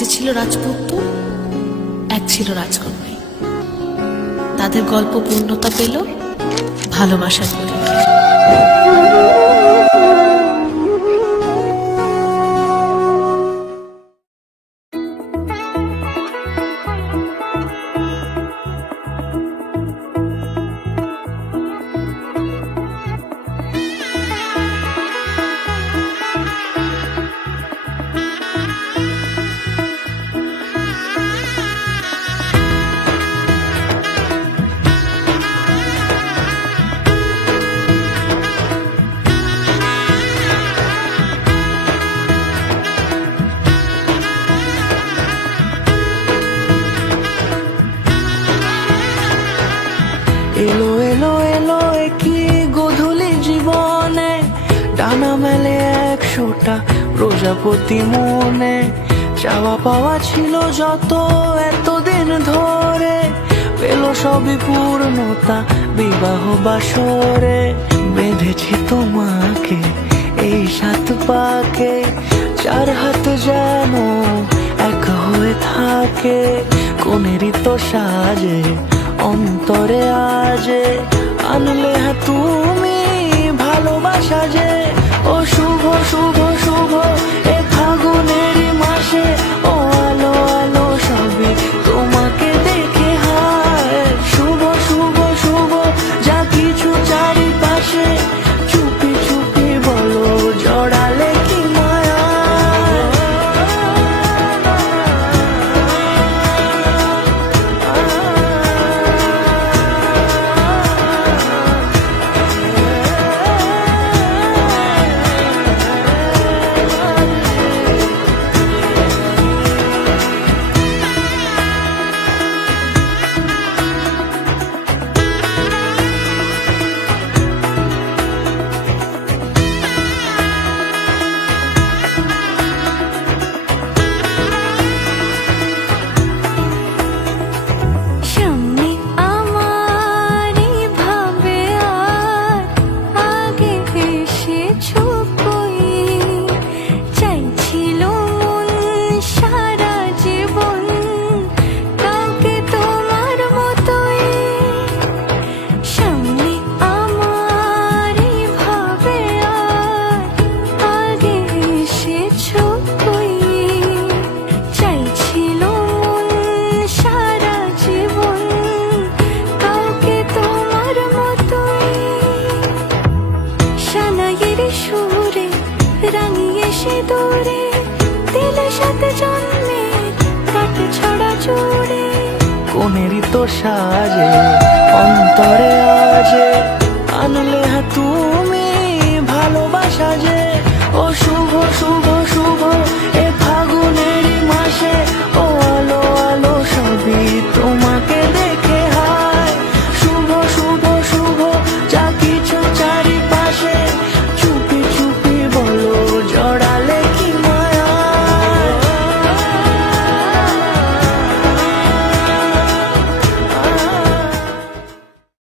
যে ছিল রাজপুত্র, এক ছিল রাজকন্যা। তাদের গল্প পূর্ণতা পেল ভালোবাসার পরিবারে। এলো এলো এলো কি গোধূলি জীবনে, ডানা মেলে 100টা প্রজাপতি মনে। চাওয়া পাওয়া ছিল যত এতদিন ধরে, পেল সবই পূর্ণতা বিবাহ বাসরে। বেঁধেছি তোমাকে এই 7 পাকে, 4 হাত যেন এক হয়ে থাকে। কোনেরই তো সাজে অন্তরে আজে, আনলে হ্যাঁ তুমি ভালোবাসা যে। ও শুভ শুভ শুভ এ ফাগুনেরই মাসে, ও আলো আলো সবই তোমাকে দেখে হায়। শুভ শুভ শুভ যা কিছু চারিপাশে, চুপি চুপি বলো জড়ালে কি মায়া। রাঙিয়ে সে দূরে দিলে 7 জন্মের কাট ছড়া জুড়ে। কোনেরই তো সাজে অন্তরে আজে, আনলে হ্যাঁ তুমি ভালোবাসা যে। ও শুভ শুভ